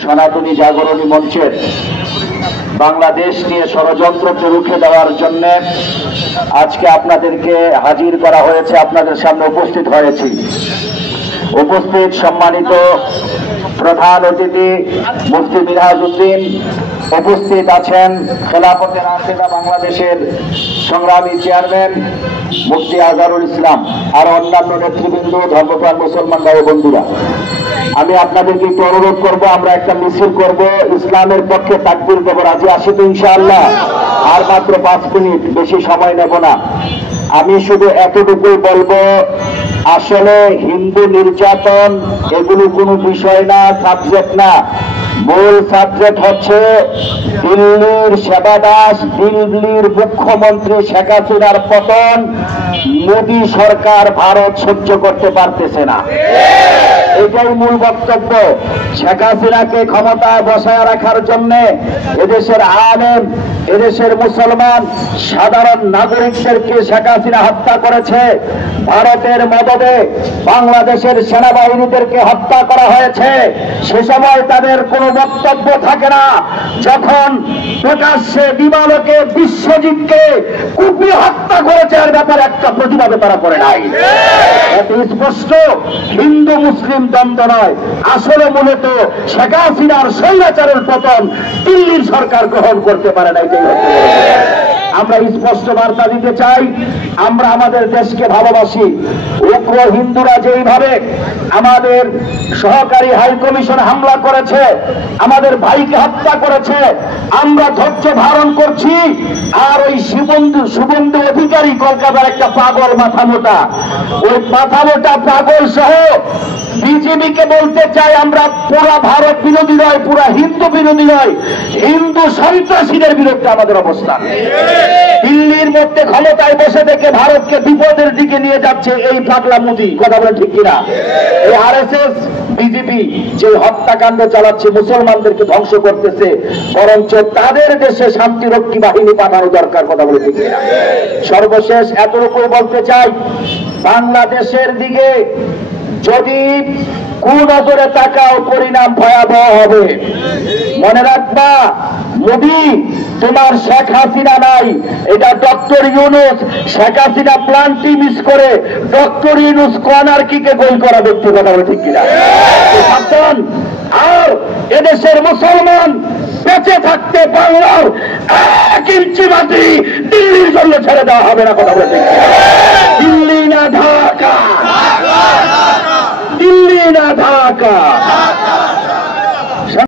সনাতনী জাগরণী মঞ্চের বাংলাদেশ নিয়ে ষড়যন্ত্রকে রুখে দেওয়ার জন্য আজকে আপনাদেরকে হাজির করা হয়েছে, আপনাদের সামনে উপস্থিত হয়েছি। উপস্থিত সম্মানিত প্রধান অতিথি মুফতি মিনহাজউদ্দিন, উপস্থিত আছেন খেলাফতে রাশেদা বাংলাদেশের সংগ্রামী চেয়ারম্যান মুফতি আজহারুল ইসলাম, আর অন্যান্য নেতৃবৃন্দ, ধর্মপ্রাণ মুসলমান ভাই বন্ধুরা। আমি আপনাদেরকে একটু অনুরোধ করবো, আমরা একটা মিছিল করব, ইসলামের পক্ষে তাকবীর দেব। রাজি আছি তো ইনশাআল্লাহ? আর মাত্র 5 মিনিট, বেশি সময় নেব না। আমি শুধু এতটুকুই বলবো, আসলে হিন্দু নির্যাতন এগুলো কোনো বিষয় না, সাবজেক্ট না। মূল সাবজেক্ট হচ্ছে দিল্লির সেবা দাস, দিল্লির মুখ্যমন্ত্রী শেখ হাসিনার পতন। মোদী সরকার ভারত সহ্য করতে পারতেছে না, এটাই মূল বক্তব্য। শেখ হাসিনাকে ক্ষমতায় বসায় রাখার জন্য এদেশের আলেম, এদেশের মুসলমান সাধারণ নাগরিকদেরকে শেখ হাসিনা হত্যা করেছে। ভারতের মদদে বাংলাদেশের সেনাবাহিনীদেরকে হত্যা করা হয়েছে। সে সময় তাদের কোনো বক্তব্য থাকে না, যখন প্রকাশ্যে দিবালোকে বিশ্বজিৎকে কুপিয়ে হত্যা করেছে এর ব্যাপারে একটা প্রতিবাদে তারা করে নাই। এতে স্পষ্ট হিন্দু মুসলিম দ্বন্দ্ব নয়, আসলে মূলত শেখ হাসিনার স্বৈরাচারের পতন দিল্লির সরকার গ্রহণ করতে পারে না। এটাই হচ্ছে আমরা স্পষ্ট বার্তা দিতে চাই, আমরা আমাদের দেশকে ভালোবাসি। উগ্র হিন্দুরা যেইভাবে আমাদের সহকারী হাই কমিশন হামলা করেছে, আমাদের ভাইকে হত্যা করেছে, আমরা ধৈর্য ধারণ করছি। আর ওই শুভেন্দু অধিকারী কলকাতার একটা পাগল মাথা মোটা, ওই মাথা মোটা পাগল সহ বিজেপিকে বলতে চাই, আমরা পুরা ভারত বিরোধী নয়, পুরা হিন্দু বিরোধী নয়, হিন্দু সন্ত্রাসীদের বিরুদ্ধে আমাদের অবস্থান। দিল্লির মধ্যে ক্ষমতায় বসে থেকে ভারতকে বিপদের দিকে নিয়ে যাচ্ছে এই পাগলা মোদী, কথা বলে ঠিক কিনা? এই আরএসএস বিজেপি যে হত্যাকাণ্ড চালাচ্ছে, মুসলমানদেরকে ধ্বংস করতেছে, বরঞ্চ তাদের দেশে শান্তিরক্ষী বাহিনী পাঠানো দরকার, কথা বলে ঠিক কিনা? সর্বশেষ এতটুকুই বলতে চাই, বাংলাদেশের দিকে যদি কুনজরে তাকাও পরিণাম ভয়াবহ হবে। মনে রাখবা, মোদী তোমার শেখ হাসিনা নাই, এটা ডক্টর ইউনূস। শেখ হাসিনা প্ল্যানটি মিস করে ডক্টর ইউনূস কর্নারকিকে গোল করা ব্যক্তি, কথা বলে ঠিক কিনা? আর এদেশের মুসলমান বেঁচে থাকতে বাংলার 1 ইঞ্চি মাটি দিল্লির জন্য ছেড়ে দেওয়া হবে না, কথা বলে ঠিক কিনা? দিল্লি না ঢাকা, দিল্লি না ঢাকা।